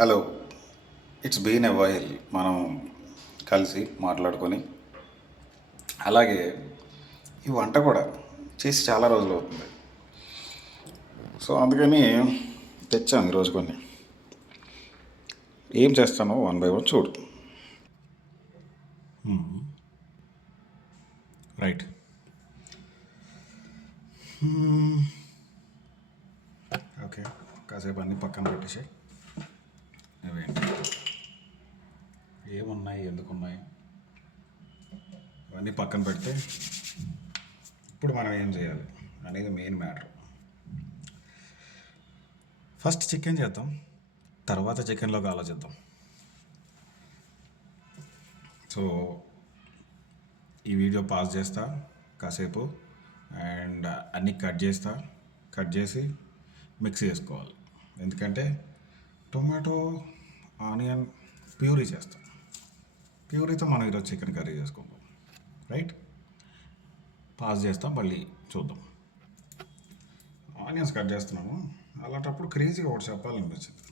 Hello, it's been a while మనం కలిసి మాట్లాడుకొని. అలాగే ఈ వంట కూడా చేసి చాలా రోజులు అవుతుంది. సో అందుకని తెచ్చాం ఈరోజు కొన్ని. ఏం చేస్తానో వన్ బై వన్ చూడు. రైట్. ఓకే, కాసేపు అన్నీ పక్కన పెట్టేసి అవేంటి ఏమున్నాయి, ఎందుకున్నాయి అవన్నీ పక్కన పెడితే ఇప్పుడు మనం ఏం చేయాలి అనేది మెయిన్ మ్యాటర్. ఫస్ట్ చికెన్ చేద్దాం, తర్వాత చికెన్లోకి ఆలోచిద్దాం. సో ఈ వీడియో పాజ్ చేస్తా కాసేపు అండ్ అన్నీ కట్ చేసి మిక్స్ చేసుకోవాలి. ఎందుకంటే టొమాటో ఆనియన్ ప్యూరీ చేస్తాం. ప్యూరీతో మనం ఈరోజు చికెన్ కర్రీ చేసుకుందాం. రైట్, పాజ్ చేస్తాం, మళ్ళీ చూద్దాం. ఆనియన్స్ కట్ చేస్తున్నాము. అలాంటప్పుడు క్రేజీగా ఒకటి చెప్పాలనిపించింది.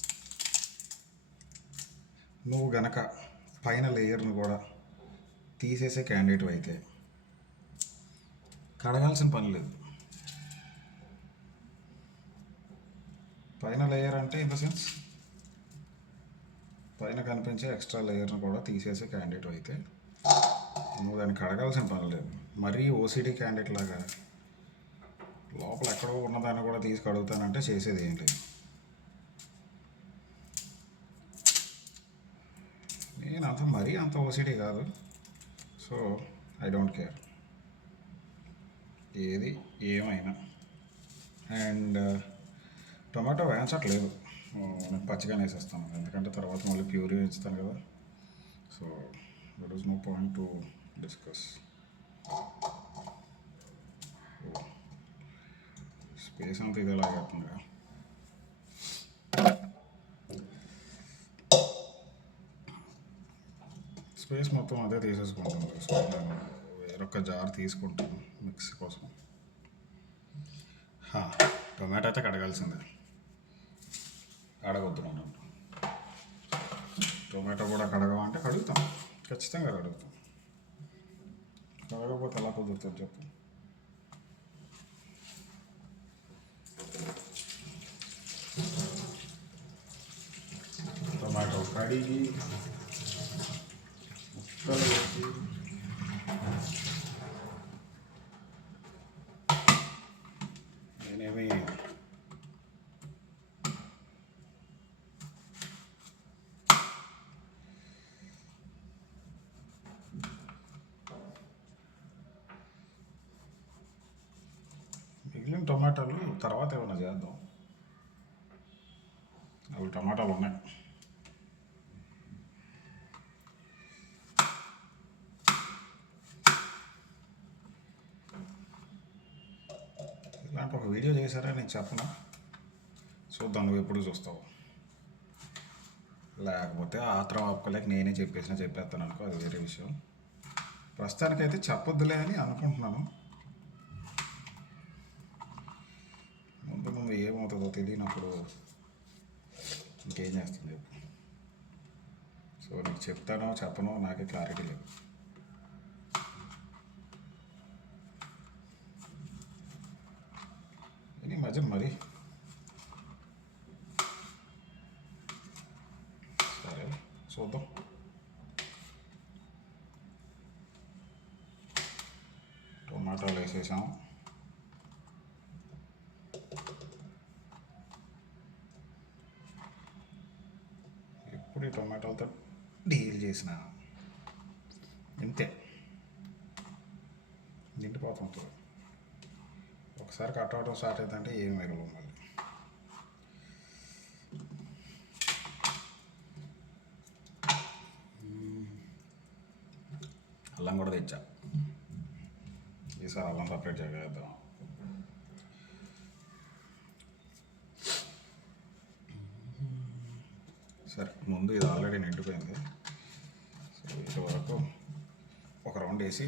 నువ్వు గనక పైన లేయర్ను కూడా తీసేసే క్యాండిడేట్ అయితే కడగాల్సిన పని లేదు. పైన లేయర్ అంటే ఇన్ ద సెన్స్ పైన కనిపించే ఎక్స్ట్రా లేయర్ను కూడా తీసేసే క్యాండిడేట్ అయితే నువ్వు దాన్ని కడగాల్సిన పని లేదు. మరీ ఓసిడి క్యాండిడేట్ లాగా లోపల ఎక్కడో ఉన్నదాన్ని కూడా తీసి కడుగుతానంటే చేసేది ఏం లేదు. నేను మరీ అంత ఓసిడి కాదు. సో ఐ డోంట్ కేర్ ఏది ఏమైనా. అండ్ టొమాటో వేయించట్లేదు, నేను పచ్చిగానే వేసేస్తాను. ఎందుకంటే తర్వాత మళ్ళీ ప్యూరీ వేయించుతాను కదా. So that is no point to discuss. Space అంతా ఇది ఎలాగవుతుందిగా. స్పేస్ మొత్తం అదే తీసేసుకుంటుంది. సో నేను వేరొక జార్ తీసుకుంటాను మిక్స్ కోసం. టొమాటో అయితే కడగాల్సిందే, కడగొద్దు. మనం టొమాటో కూడా కడగమంటే కడుగుతాం, ఖచ్చితంగా కడుగుతాం. కడగకపోతే ఎలా కుదురుతుంది చెప్పు. టొమాటో కడిగి ముక్కలు వేసి నేనేమి మిగిలిన టొమాటోలు తర్వాత ఏమైనా చేద్దాం. అవి టమాటాలు ఉన్నాయి. ఇలాంటి ఒక వీడియో చేశారా నేను చెప్పను, చూద్దాం నువ్వు ఎప్పుడు చూస్తావు. లేకపోతే ఆత్రం ఆపుకోలేక నేనే చెప్పేస్తాను అనుకో, అది వేరే విషయం. ప్రస్తుతానికైతే చెప్పొద్దులే అని అనుకుంటున్నాను. ముందు ముందు ఏమవుతుందో తెలియనప్పుడు ఇంకేం చేస్తుంది చెప్పు. సో నీకు చెప్తానో చెప్పనో నాకే క్లారిటీ లేదు. ఈ మధ్య మరి సరే చూద్దాం. టొమాటోలు వేసేసాం. ఇప్పుడు ఈ టొమాటోలతో డీల్ చేసిన ఇంతే, నిండిపోతుంటుంది. ఒకసారి కట్ అవడం స్టార్ట్ అవుతుందంటే ఏం మిగలవు మళ్ళీ. అల్లం కూడా తెచ్చా, ఈసారి అల్లం సపరేట్ చేద్దాం. సరే, ముందు ఇది ఆల్రెడీ నిండిపోయింది. సో ఇది వరకు ఒక రౌండ్ వేసి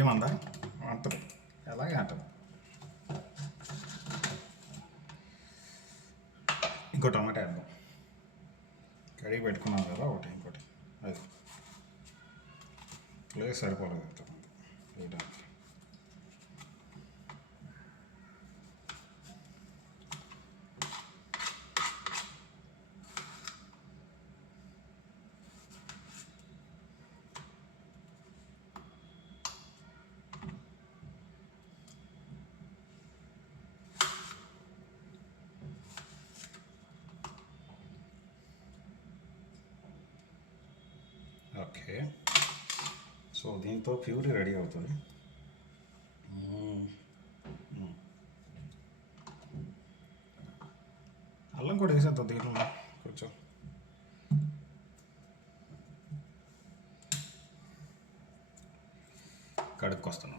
ఏమందా అంటది, అలాగే అంటది. ఇంకో టమాటా వేద్దాం. కడిగి పెట్టుకున్నాం కదా ఒకటి, ఇంకోటి అది ప్లేస్ సరిపోలేదు ఇంతకుముందు వేయడానికి. ఓకే, సో దీంతో ప్యూరీ రెడీ అవుతుంది. అల్లం కూడా వేసేద్దాం దీంట్లో కొంచెం. కడుక్కొస్తున్నాం.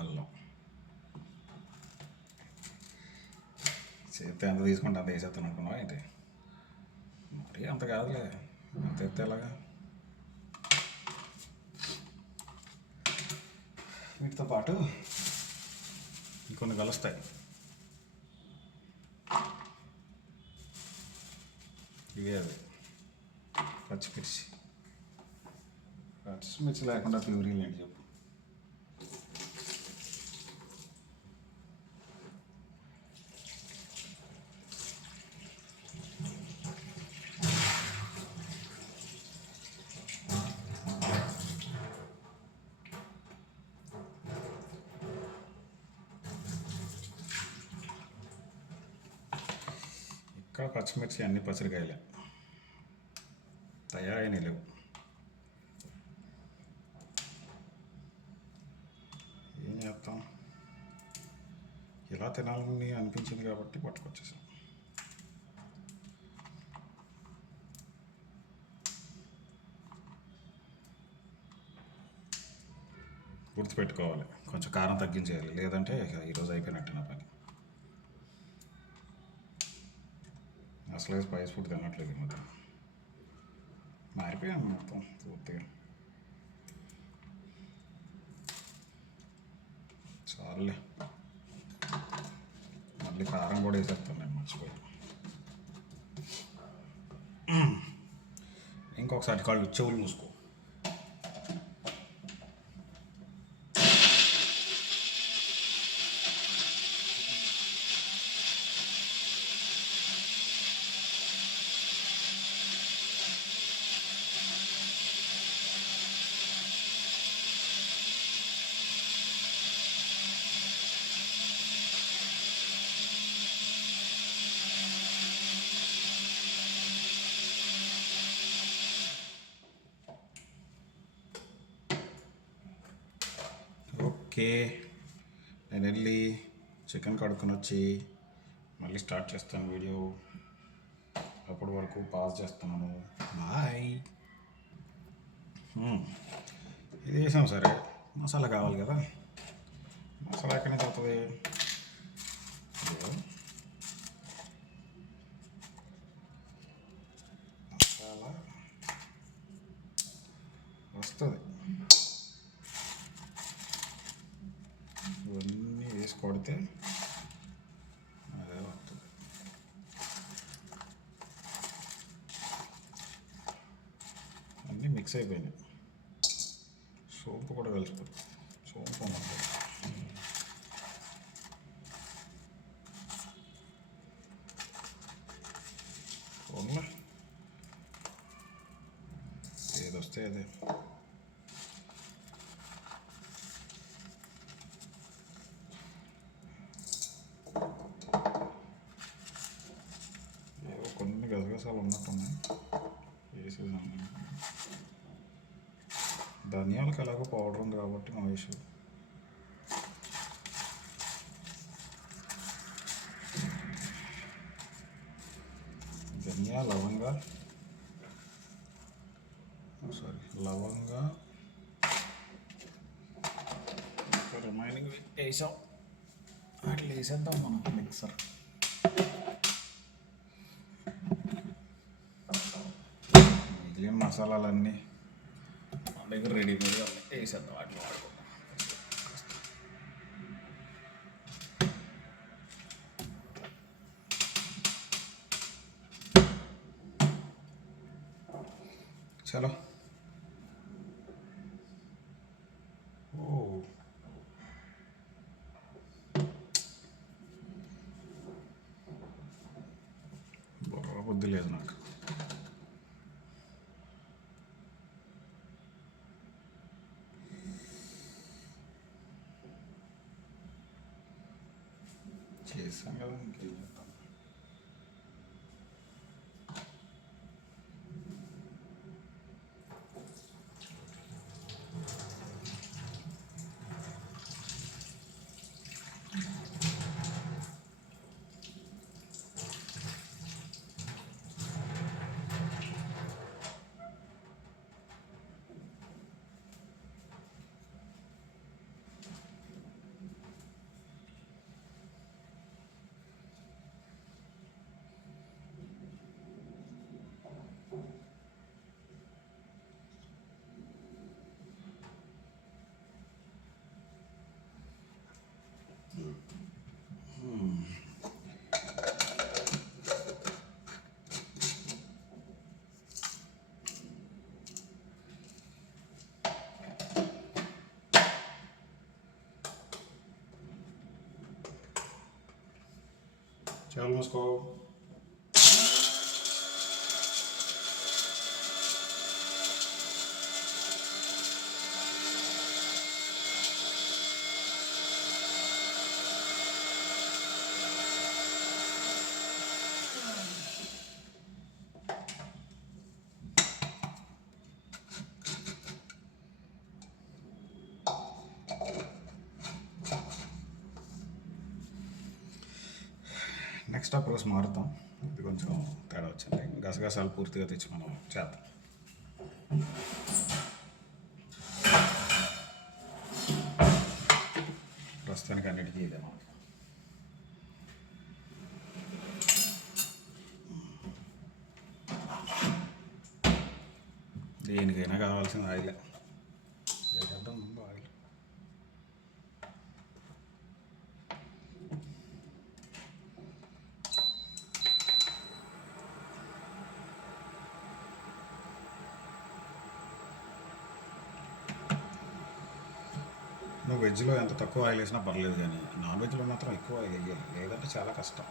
అల్లం చేస్తే ఎంత తీసుకుంటే అంత వేసేస్తాను అనుకున్నావా ఏంటి? మరి అంత కాదులే, అంత ఎత్తే ఎలాగా. వీటితో పాటు ఇంకొన్ని కలుస్తాయి. ఇవే అవి పచ్చిమిర్చి. పచ్చిమిర్చి లేకుండా ప్యూరీ ఏంటి చెప్పు. ఇక్కడ పచ్చిమిర్చి అన్ని పచ్చడికాయలే, తయారైన లేవు. ఏం చేస్తాం, ఇలా తినాలని అనిపించింది కాబట్టి పట్టుకొచ్చేసాం. గుర్తుపెట్టుకోవాలి, కొంచెం కారం తగ్గించేయాలి, లేదంటే ఈరోజు అయిపోయినట్టు నా పని. అసలే స్పైస్ ఫుడ్ తినట్లేదు ఈ మధ్య, మారిపోయాను మొత్తం పూర్తిగా. చాలులే, మళ్ళీ కారం కూడా వేసేస్తాను నేను మర్చిపోయి. ఇంకొకసారి కాళ్ళు చెవులు మూసుకో. ఓకే, నేను వెళ్ళి చికెన్ కడుక్కొని వచ్చి మళ్ళీ స్టార్ట్ చేస్తాను వీడియో. అప్పటి వరకు పాజ్ చేస్తున్నాను. బాయ్. ఇది వేసాం సరే, మసాలా కావాలి కదా. మసాలా ఎక్కడి నుంచి వస్తుంది? మసాలా వస్తుంది, ఇవన్నీ వేసి కొడితే అదే వస్తుంది. అన్నీ మిక్స్ అయిపోయినాయి, సోంపు కూడా కలిసిపోతుంది. సోంపు ఉంది, ఓన్లీ ఏది వస్తే అదే. ఏవో కొన్ని గసగసాలు ఉన్నట్టున్నాయి, వేసేసాము. ధనియాలకు ఎలాగో పౌడర్ ఉంది కాబట్టి మా వేసు. ధనియా, లవంగా, లవంగా రిమైనింగ్ వేసాం. అట్లా వేసేద్దాం మనం మిక్సర్. మిగిలిన మసాలాలన్నీ మన దగ్గర రెడీమేడ్గా వేసేద్దాం, అట్లా వాడుకుందాం. చలో. బుద్ధి లేదు నాకు. చేసాం కదా, ఇంకేం చేద్దాం. चल मुझको నెక్స్ట్ అప్రోచ్ మారుతాం. ఇది కొంచెం తేడా వచ్చింది, గసగసాలు పూర్తిగా తెచ్చి మనం చేద్దాం. ప్రస్తుతానికి అన్నిటికీ ఇదే మనం. దేనికైనా కావాల్సిన ఆయిల్ వేసేద్దాం ముందు. ఆయిల్ నువ్వు వెజ్లో ఎంత తక్కువ ఆయిల్ వేసినా పర్లేదు, కానీ నాన్ వెజ్లో మాత్రం ఎక్కువ ఆయిల్ వేయాలి, లేదంటే చాలా కష్టం.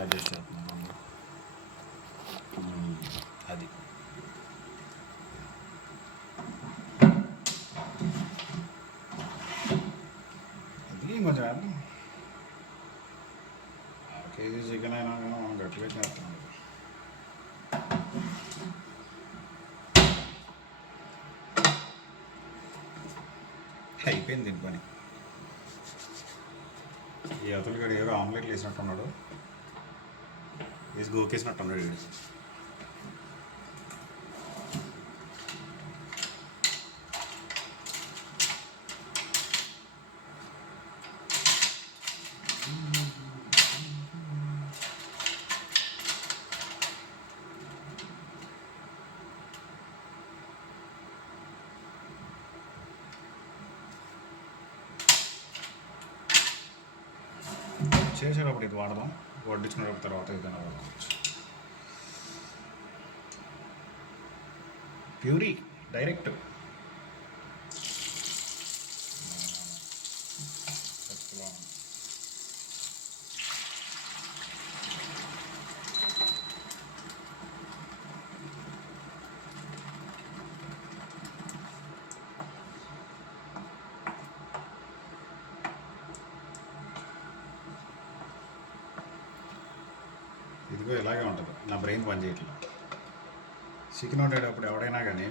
అడ్జస్ట్ అవుతున్నాం అది. అది కొంచెం కేజీ చికెన్ అయినా కానీ మనం గట్టిగా చేస్తున్నాం. అయిపోయింది దీని పని. ఈ అతులు గడి ఎవరో ఆమ్లెట్లు వేసినట్టున్నాడు, వేసి గోకేసినట్టున్నాడు వీడు. చేసేటప్పుడు ఇది వాడదాం, వడ్డించుకునేటప్పుడు తర్వాత ఏదైనా వాడుకోవచ్చు. ప్యూరీ డైరెక్ట్ ఇదిగో ఇలాగే ఉంటుంది. నా బ్రెయిన్ పనిచేయట్లేదు. చికెన్ వండేటప్పుడు ఎవడైనా కానీ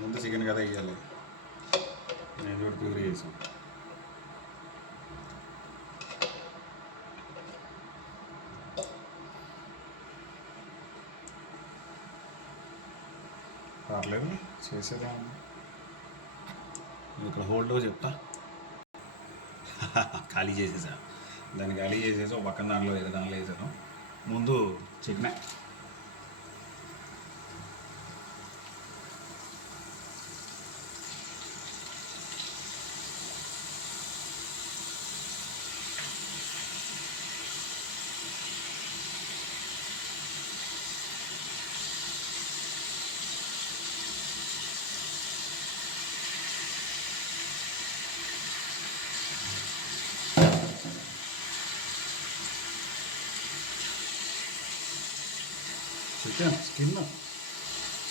ముందు చికెన్ కదా వేయాలి, నేను కూడా ప్యూరీ చేసాను. పర్లేదు, చేసేదేమన్నా. ఇక్కడ హోల్డో చెప్తా. ఖాళీ చేసేసా, దాన్ని ఖాళీ చేసేసి ఒక పక్కన దాంట్లో వేసాను. ముందు చికెన్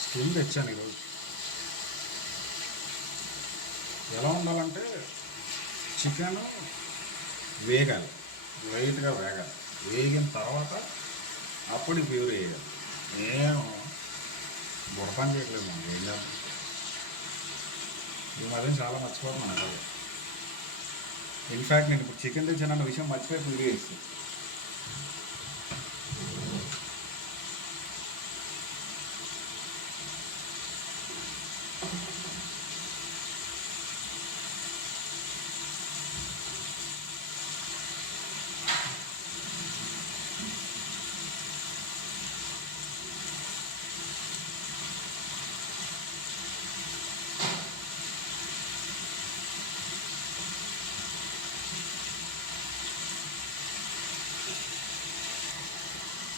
స్కిన్ తెచ్చాను ఈరోజు. ఎలా ఉండాలంటే చికెన్ వేగాలి, లైట్గా వేగాలి. వేగిన తర్వాత అప్పుడు ప్యూర్ వేయాలి. నేను బుడపని చేయట్లేదు, మనం ఏం చేద్దాం. ఈ మధ్య చాలా మర్చిపోతున్నాను అలాగే. ఇన్ఫ్యాక్ట్ నేను ఇప్పుడు చికెన్ తెచ్చానన్న విషయం మర్చిపోయి ప్యూర్ చేస్తాను.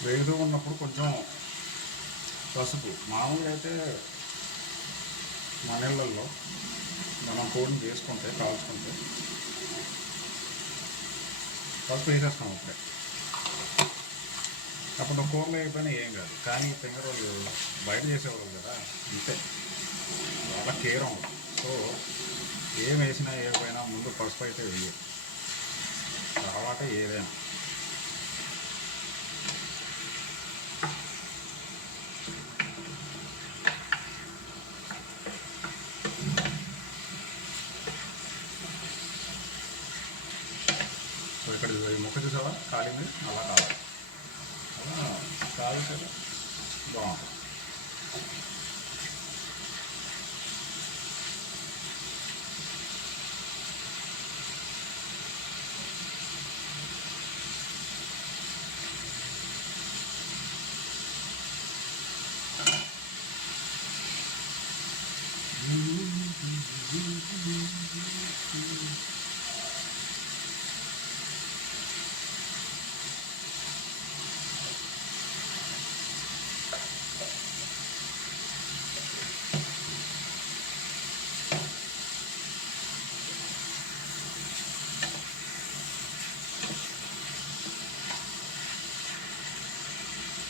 వేగుతూ ఉన్నప్పుడు కొంచెం పసుపు. మామూలుగా అయితే మన ఇళ్ళల్లో మనం కోడిని వేసుకుంటే కాల్చుకుంటే పసుపు వేసేస్తాం అప్పుడే. అప్పుడు కూరలు అయిపోయినా ఏం కాదు. కానీ ఫింగర్ వాళ్ళు బయట చేసేవాళ్ళు కదా, అంతే, వాళ్ళ కేర్ ఉండదు. సో ఏం వేసినా ఏమైనా ముందు పసుపు అయితే వేయాలి, తర్వాత ఏదైనా. సో ఇక్కడ ముక్క చూసావా కాలింది, అలా కావాలి. అలా కాలితే బాగుంటుంది.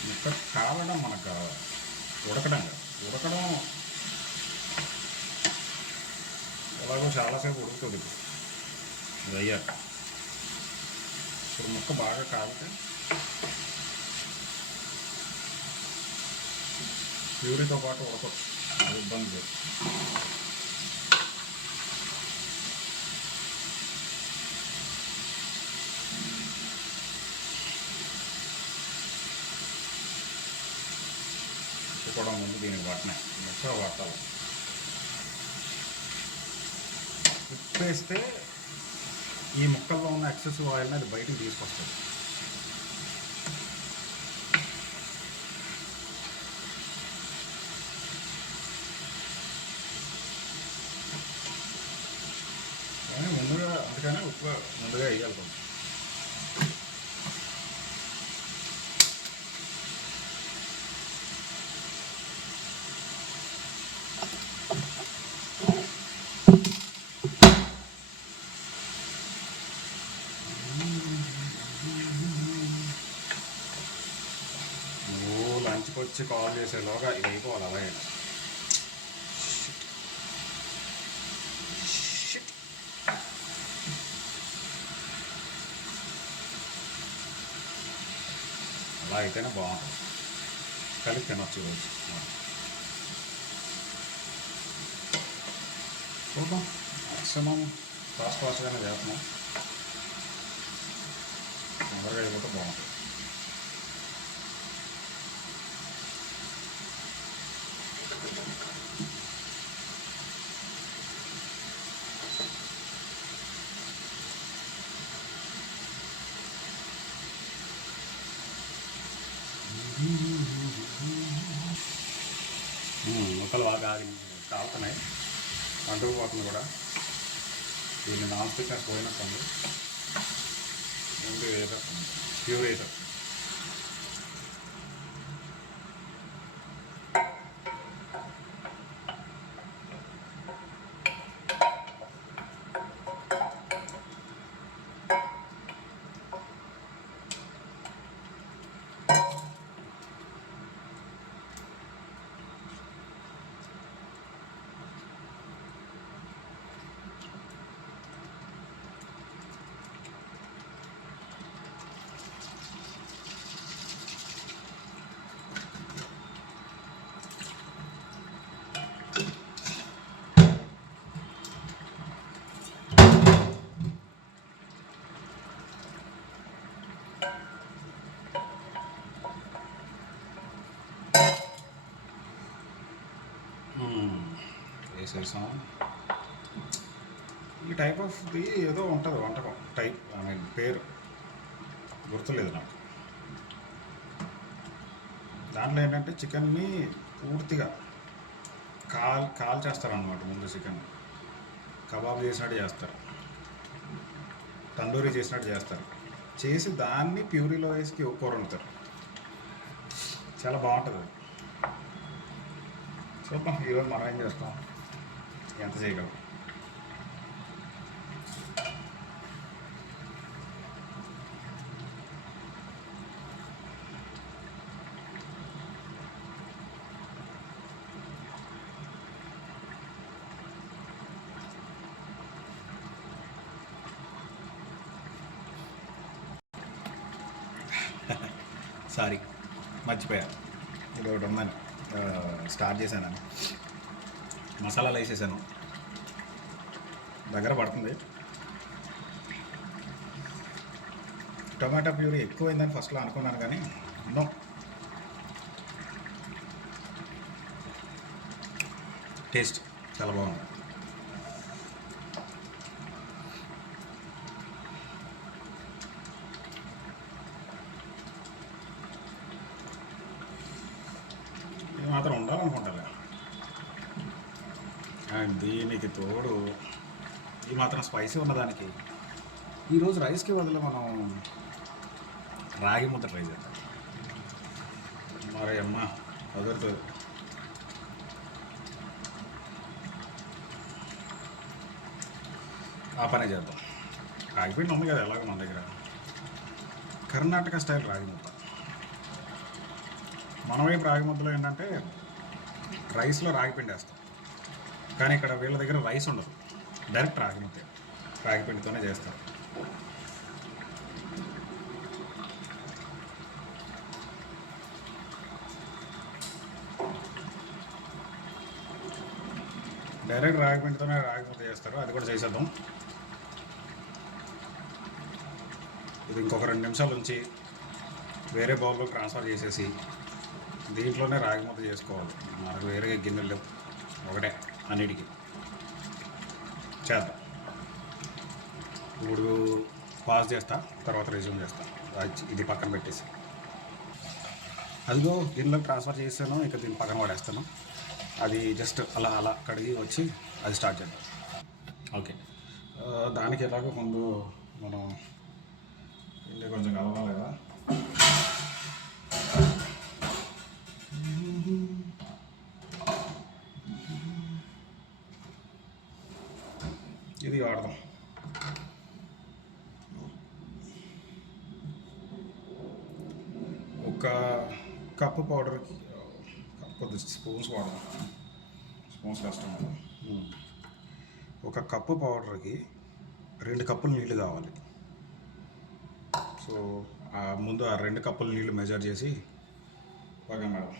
ముక్క కావడం మనకు కావాలి, ఉడకడం కాదు. ఉడకడం ఎలాగో చాలాసేపు ఉడుకుతుంది. ఇది అయ్యాక ఇప్పుడు ముక్క బాగా కాలితే ప్యూరీతో పాటు ఉడకచ్చు, అది ఇబ్బంది లేదు. కూడా ముందు దీనికి పట్టినాయి, ముక్క పట్టాలి. ఉప్పేస్తే ఈ ముక్కల్లో ఉన్న ఎక్సెసివ్ ఆయిల్ని అది బయటికి తీసుకొస్తుంది. కానీ ముందుగా అందుకనే ఉప్పు ముందుగా వేయాలి కొంచెం. నువ్వు లంచ్కి వచ్చి కాల్ చేసేలోగా ఇది అయిపోవాలి. అలాగే అలా అయితేనే బాగుంటుంది, కలిపి తినొచ్చు రోజు. చూద్దాం, మ్యాక్సిమం ఫాస్ట్గానే చేస్తున్నాం, తొందరగా అయిపోతే బాగుంటుంది. ముక్కలు బాగా కాలుతున్నాయి, అంటుకుపోతుంది కూడా. దీన్ని నాన్ స్టిక్నెస్ పోయినట్టుంది, ముందు ఏదో ప్యూర్ ఏదో. వేసేసాం. ఈ టైప్ ఆఫ్ది ఏదో ఉంటుంది వంటకం టైప్, ఐ మీన్ పేరు గుర్తులేదు నాకు. దాంట్లో ఏంటంటే చికెన్ని పూర్తిగా కాల్ చేస్తారనమాట. ముందు చికెన్ కబాబ్ చేసినట్టు చేస్తారు, తందూరి చేసినట్టు చేస్తారు, చేసి దాన్ని ప్యూరీలో వేసి కూర వండుతారు. చాలా బాగుంటుంది అది. చూద్దాం ఈరోజు మనం ఏం చేస్తాం, ఎంత చేయగలం. సారీ, మర్చిపోయా, ఇది ఒకటి ఉందని స్టార్ట్ చేశానని. మసాలాలు వేసేసాను, దగ్గర పడుతుంది. టొమాటో ప్యూరీ ఎక్కువైందని ఫస్ట్లో అనుకున్నాను, కానీ నో, టేస్ట్ చాలా బాగుంది. ఇది మాత్రం ఉండాలనుకుంటాలే. అండ్ దీనికి తోడు ఈ మాత్రం స్పైసీ ఉన్నదానికి ఈరోజు రైస్కి బదులు మనం రాగి ముద్ద ట్రై చేద్దాం. మరి అమ్మ కుదురుతుంది. ఆ పనే చేద్దాం. రాగిపిండి ఉంది కదా ఎలాగో మన దగ్గర. కర్ణాటక స్టైల్ రాగి ముద్ద. మన వైపు రాగి ముద్దలో ఏంటంటే రైస్లో రాగిపిండి వేస్తాం, కానీ ఇక్కడ వీళ్ళ దగ్గర రైస్ ఉండదు, డైరెక్ట్ రాగి ముద్ద, రాగిపిండితోనే చేస్తారు. డైరెక్ట్ రాగిపిండితోనే రాగి ముద్ద చేస్తారు, అది కూడా చేసేద్దాం. ఇది ఇంకొక 2 నిమిషాల నుంచి వేరే బౌల్లో ట్రాన్స్ఫర్ చేసేసి దీంట్లోనే రాగి ముద్ద చేసుకోవాలి, మనకు వేరే గిన్నెలు లేవు, ఒకటే అన్నిటికీ. చేద్దాం. ఇప్పుడు పాజ్ చేస్తా, తర్వాత రెజ్యూమ్ చేస్తా. ఇది పక్కన పెట్టేసి అదిగో గిన్నెలకు ట్రాన్స్ఫర్ చేసాను, ఇక దీన్ని పక్కన పడేస్తాను. అది జస్ట్ అలా అలా కడిగి వచ్చి అది స్టార్ట్ చేద్దాం. ఓకే, దానికి ఎలాగో ముందు మనం పిండి కొంచెం కలవాలి కదా. ఇది వాడదాం. ఒక కప్పు పౌడర్కి కొద్ది స్పూన్స్ వాడదాం. స్పూన్స్ కష్టం కదా. ఒక కప్పు పౌడర్కి 2 కప్పులు నీళ్ళు కావాలి. సో ముందు ఆ 2 కప్పులు నీళ్ళు మెజర్ చేసి పక్కన మేడం.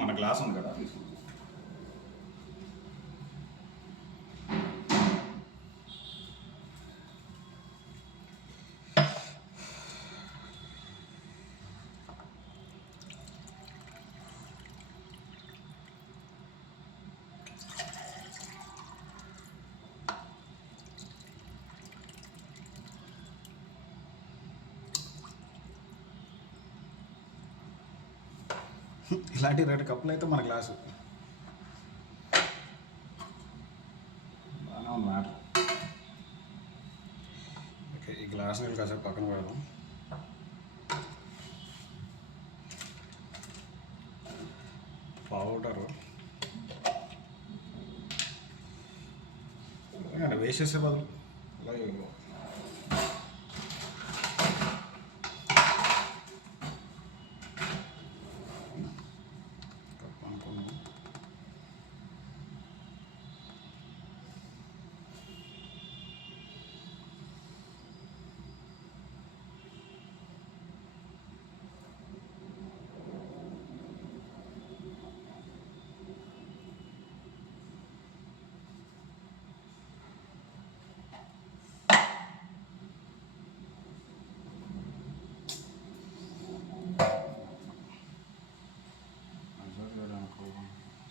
మన గ్లాస్ ఉంది కదా, ఇలాంటి 2 కప్పులు అయితే మన గ్లాసు బాగానే ఉంది మ్యాటర్. ఓకే, ఈ గ్లాస్ నీళ్ళు కాసేపు పక్కన పెడదాం. పౌడరు వేస్ట్ చేసే బదులు అలాగే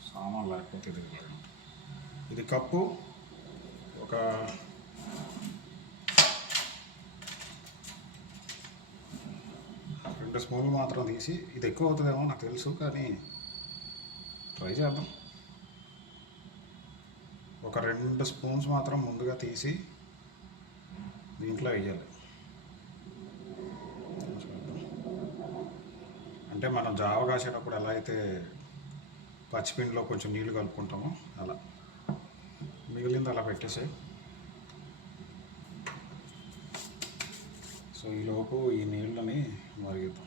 సామాన్ లేకపోతే ఇది కప్పు ఒక 2 స్పూన్లు మాత్రం తీసి, ఇది ఎక్కువ అవుతుందేమో నాకు తెలుసు కానీ ట్రై చేద్దాం. ఒక 2 స్పూన్స్ మాత్రం ముందుగా తీసి దీంట్లో వేయాలి. అంటే మనం జావ కాసేటప్పుడు ఎలా అయితే పచ్చిపిండిలో కొంచెం నీళ్ళు కలుపుకుంటామో అలా, మిగిలింది అలా పెట్టేసే. సో ఈలోపు ఈ నీళ్ళని మరిగిద్దాం.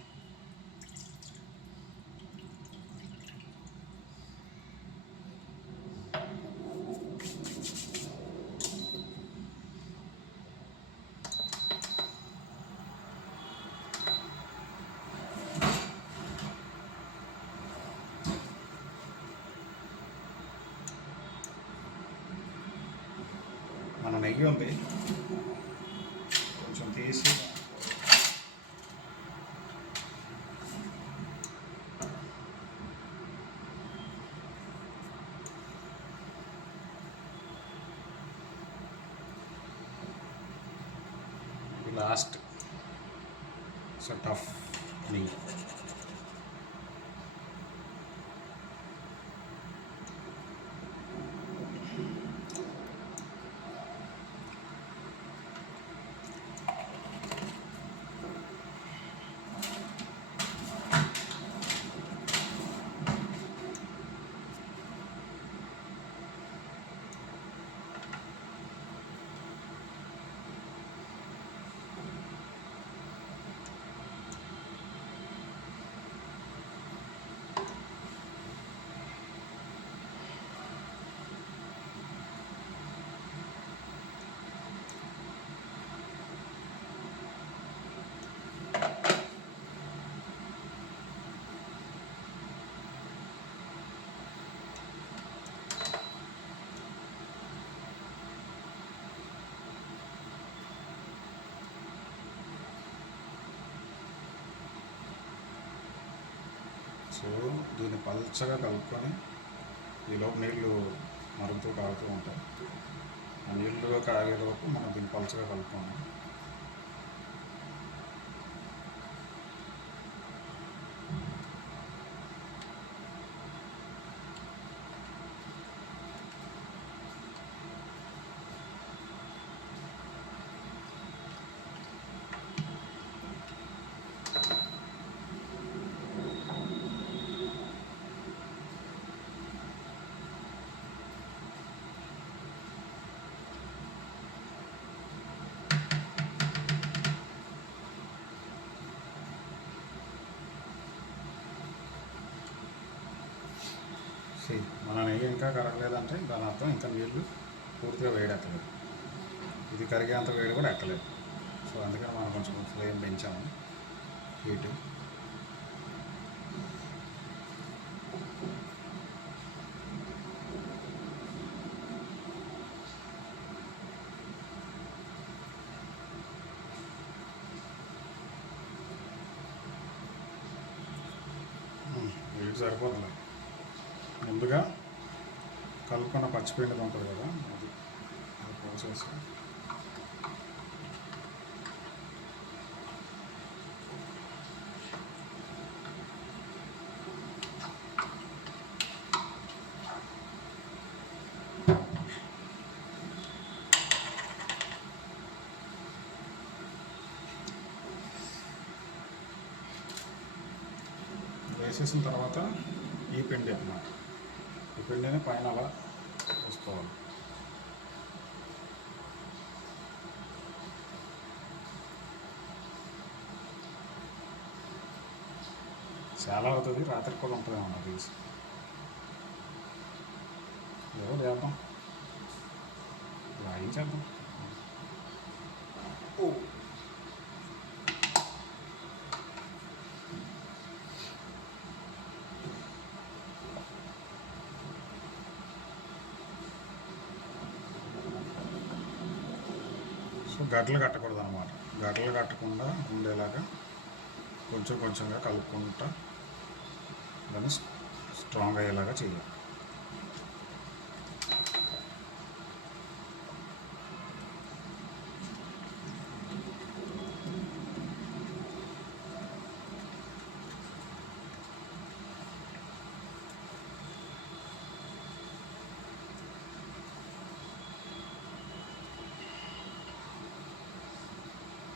మన నెయ్యి ఉంది, కొంచెం తీసి లాస్ట్ సెట్ ఆఫ్ నెయ్యి. సో దీన్ని పల్చగా కలుపుకొని ఈలోపు నీళ్ళు మరుగుతూ కాగుతూ ఉంటాయి. ఆ నీళ్ళు కాగేలోపు మనం దీన్ని పల్చగా కలుపుకోండి. మన నెయ్యి ఇంకా కరగలేదంటే దాని అర్థం ఇంకా నీళ్ళు పూర్తిగా వేడి ఎక్కలేదు. ఇది కరిగేంత వేడి కూడా ఎక్కలేదు. సో అందుకని మనం కొంచెం ఫ్లేమ్ పెంచాము హీట్. హీట్ సరిపోతుంది. ముందుగా కలుపుకున్న పచ్చిపిండి ఉంటుంది కదా, అది పోసేసి వేసేసిన తర్వాత ఈ పిండి అన్నమాట, ఈ పిండిని పైన అలా వేసుకోవాలి. చాలా అవుతుంది, రాత్రికి కూడా ఉంటుందేమో నాకు తెలిసి. ఏదో చేద్దాం, వాయించేద్దాం. సో గడ్డలు కట్టకూడదు అనమాట. గడ్డలు కట్టకుండా ఉండేలాగా కొంచెం కొంచెంగా కలుపుకుంటా దాన్ని స్ట్రాంగ్ అయ్యేలాగా చేయాలి.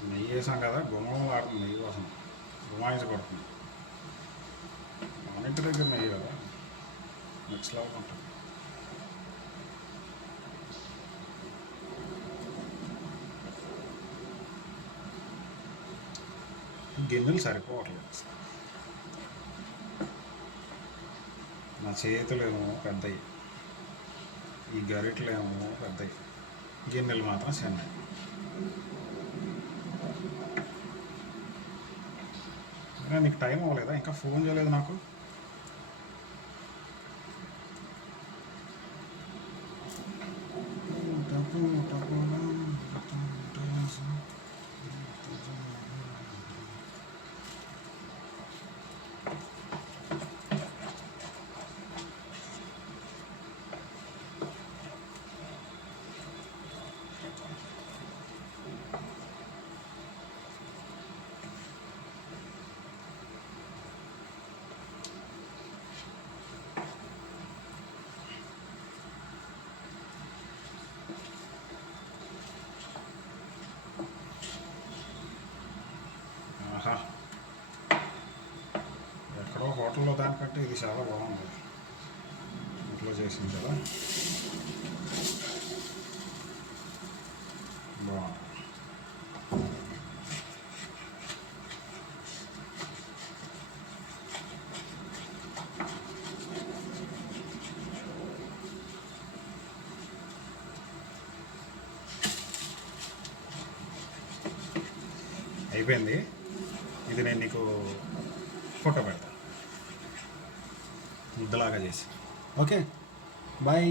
నెయ్యి వేసాం కదా, గుమ్మలు ఆడుతుంది, నెయ్యి కోసం గుమాయించబడుతుంది. మన ఇంటి దగ్గర నెయ్యి కదా, మిక్స్లా ఉంటుంది. గిన్నెలు సరిపోవట్లేదు. నా చేతులేమో పెద్దవి, ఈ గరిటలేమో పెద్దవి, గిన్నెలు మాత్రం చిన్నవి. నీకు టైం అవ్వలేదా? ఇంకా ఫోన్ చేయలేదు నాకు. ఎక్కడో హోటల్లో దానికంటే ఇది చాలా బాగుంది, ఇంట్లో చేసింది కదా, బాగుంది. అయిపోయింది. ఇది నేను నీకు ఫోటో పెడతాను ముద్దలాగా చేసి. Okay, bye.